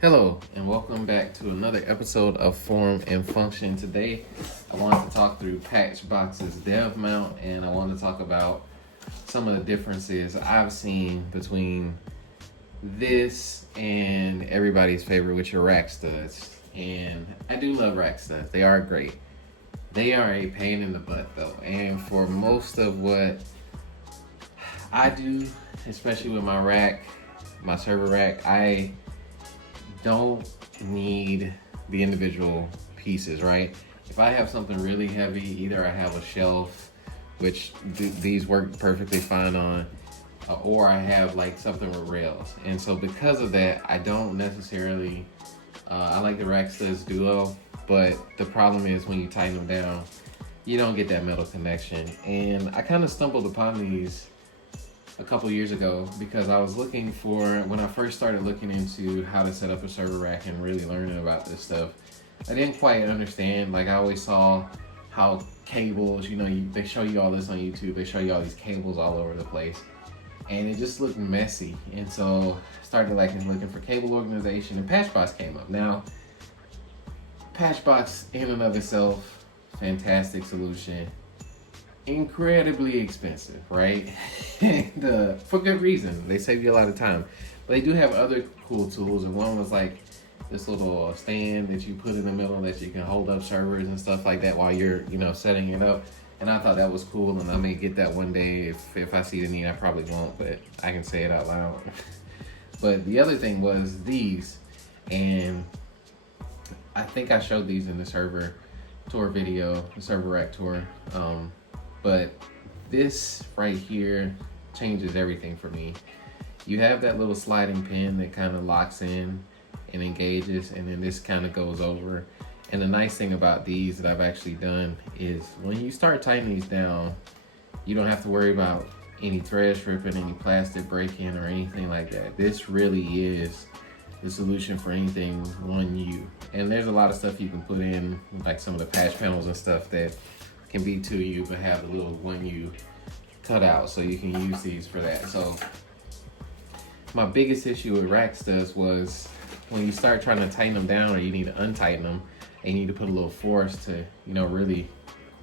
Hello, and welcome back to another episode of Form and Function. Today, I wanted to talk through Patchbox's dev mount, and I want to talk about some of the differences I've seen between this and everybody's favorite, which are rack studs. And I do love rack studs. They are great. They are a pain in the butt, though. And for most of what I do, especially with my server rack, I don't need the individual pieces, right? If I have something really heavy, either I have a shelf, which these work perfectly fine on, or I have like something with rails. And so because of that, I don't necessarily, I like the Rack Studs Duo, but the problem is when you tighten them down, you don't get that metal connection. And I kind of stumbled upon these a couple years ago because I was looking for, when I first started looking into how to set up a server rack and really learning about this stuff, I didn't quite understand. Like, I always saw how cables, they show you all this on YouTube, they show you all these cables all over the place, and it just looked messy. And so I started looking for cable organization, and Patchbox came up. Now, Patchbox in and of itself, fantastic solution. Incredibly expensive, right? And for good reason. They save you a lot of time. But they do have other cool tools, and one was like this little stand that you put in the middle that you can hold up servers and stuff like that while you're, setting it up. And I thought that was cool, and I may get that one day if I see the need. I probably won't, but I can say it out loud. But the other thing was these, and I think I showed these in the server tour video, the server rack tour. But this right here changes everything for me. You have that little sliding pin that kind of locks in and engages, and then this kind of goes over. And the nice thing about these that I've actually done is when you start tightening these down, you don't have to worry about any threads ripping, any plastic breaking, or anything like that. This really is the solution for anything 1U. And there's a lot of stuff you can put in, like some of the patch panels and stuff that can be 2U but have a little 1U cut out, so you can use these for that. So my biggest issue with rack studs was when you start trying to tighten them down, or you need to untighten them, and you need to put a little force to, really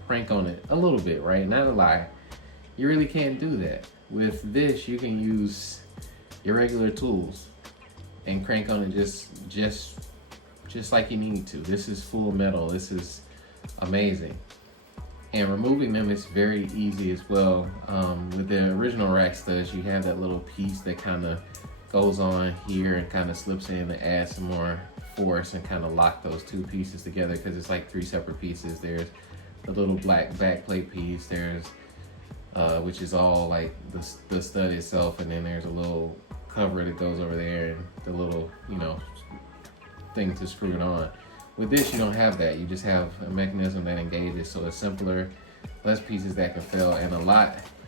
crank on it a little bit, right? Not a lot. You really can't do that. With this, you can use your regular tools and crank on it just like you need to. This is full metal. This is amazing. And removing them is very easy as well. With the original rack studs, you have that little piece that kind of goes on here and kind of slips in to add some more force and kind of lock those two pieces together, because it's like three separate pieces. There's the little black backplate piece, there's which is all like the stud itself, and then there's a little cover that goes over there, and the little thing to screw it on. With this, you don't have that. You just have a mechanism that engages, so it's simpler, less pieces that can fail, and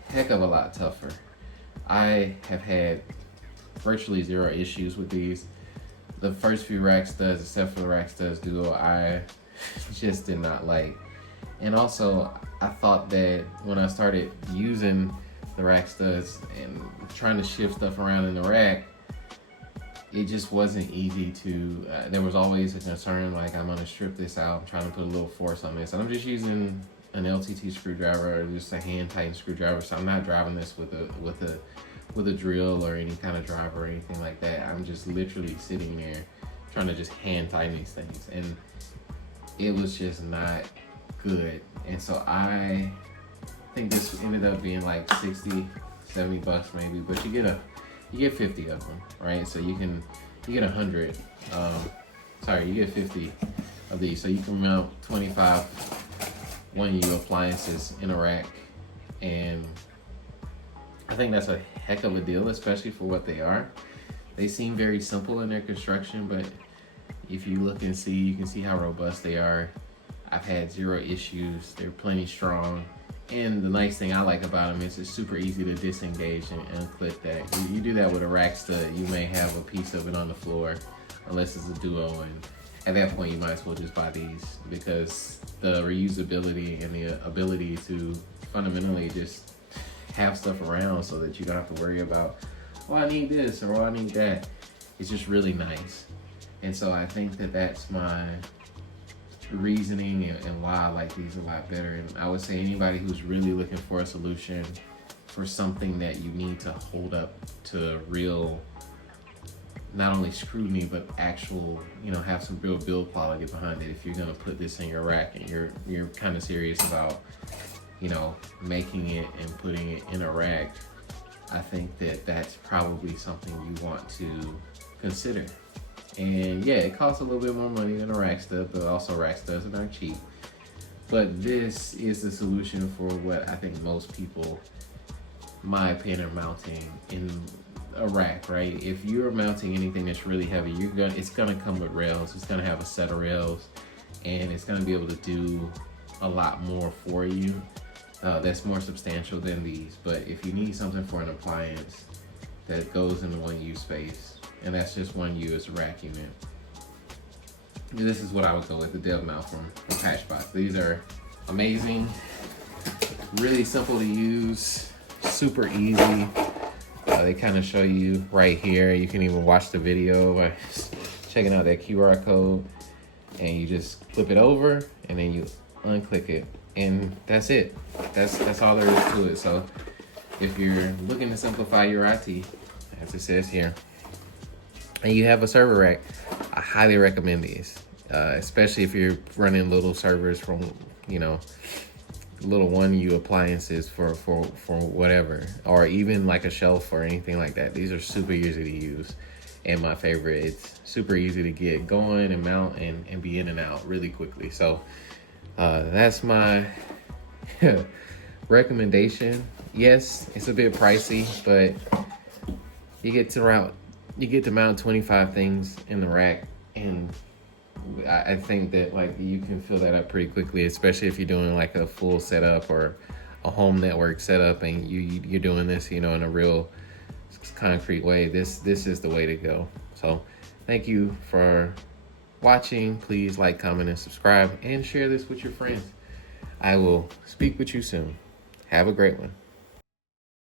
heck of a lot tougher. I have had virtually zero issues with these. The first few rack studs, except for the Rack Studs Duo, I just did not like. And also, I thought that when I started using the rack studs and trying to shift stuff around in the rack, it just wasn't easy to, there was always a concern, like, I'm gonna strip this out, I'm trying to put a little force on this, and I'm just using an LTT screwdriver or just a hand tightened screwdriver, so I'm not driving this with a drill or any kind of driver or anything like that. I'm just literally sitting there trying to just hand tighten these things, and it was just not good. And so I think this ended up being like $60-$70 maybe, but you get 50 of them, right? So you get 100. You get 50 of these, so you can mount 25 1U appliances in a rack, and I think that's a heck of a deal, especially for what they are. They seem very simple in their construction, but if you look and see, you can see how robust they are. I've had zero issues. They're plenty strong. And the nice thing I like about them is it's super easy to disengage and unclip that. You do that with a rack stud, you may have a piece of it on the floor, unless it's a duo, and at that point you might as well just buy these, because the reusability and the ability to fundamentally just have stuff around so that you don't have to worry about, oh, I need this or oh, I need that. It's just really nice. And so I think that that's my reasoning and why I like these a lot better. And I would say anybody who's really looking for a solution for something that you need to hold up to real, not only scrutiny, but actual, have some real build quality behind it. If you're gonna put this in your rack and you're kind of serious about, making it and putting it in a rack, I think that that's probably something you want to consider. And yeah, it costs a little bit more money than a rack stud, but also rack studs aren't cheap. But this is the solution for what I think most people, my opinion, are mounting in a rack, right? If you're mounting anything that's really heavy, it's gonna come with rails. It's gonna have a set of rails, and it's gonna be able to do a lot more for you. That's more substantial than these. But if you need something for an appliance that goes in the 1U space, and that's just 1U as a rack unit, this is what I would go with, the Dev Mount from Patchbox. These are amazing, really simple to use, super easy. They kind of show you right here. You can even watch the video by checking out that QR code, and you just flip it over and then you unclick it, and that's it. That's all there is to it. So if you're looking to simplify your IT, as it says here, and you have a server rack, I highly recommend these, especially if you're running little servers from, little 1U appliances for whatever, or even like a shelf or anything like that. These are super easy to use, and my favorite, it's super easy to get going and mount and be in and out really quickly. So that's my recommendation. Yes, it's a bit pricey, but you get to mount 25 things in the rack, and I think that you can fill that up pretty quickly, especially if you're doing like a full setup or a home network setup, and you're doing this, in a real concrete way. This is the way to go. So thank you for watching. Please like, comment, and subscribe, and share this with your friends. I will speak with you soon. Have a great one.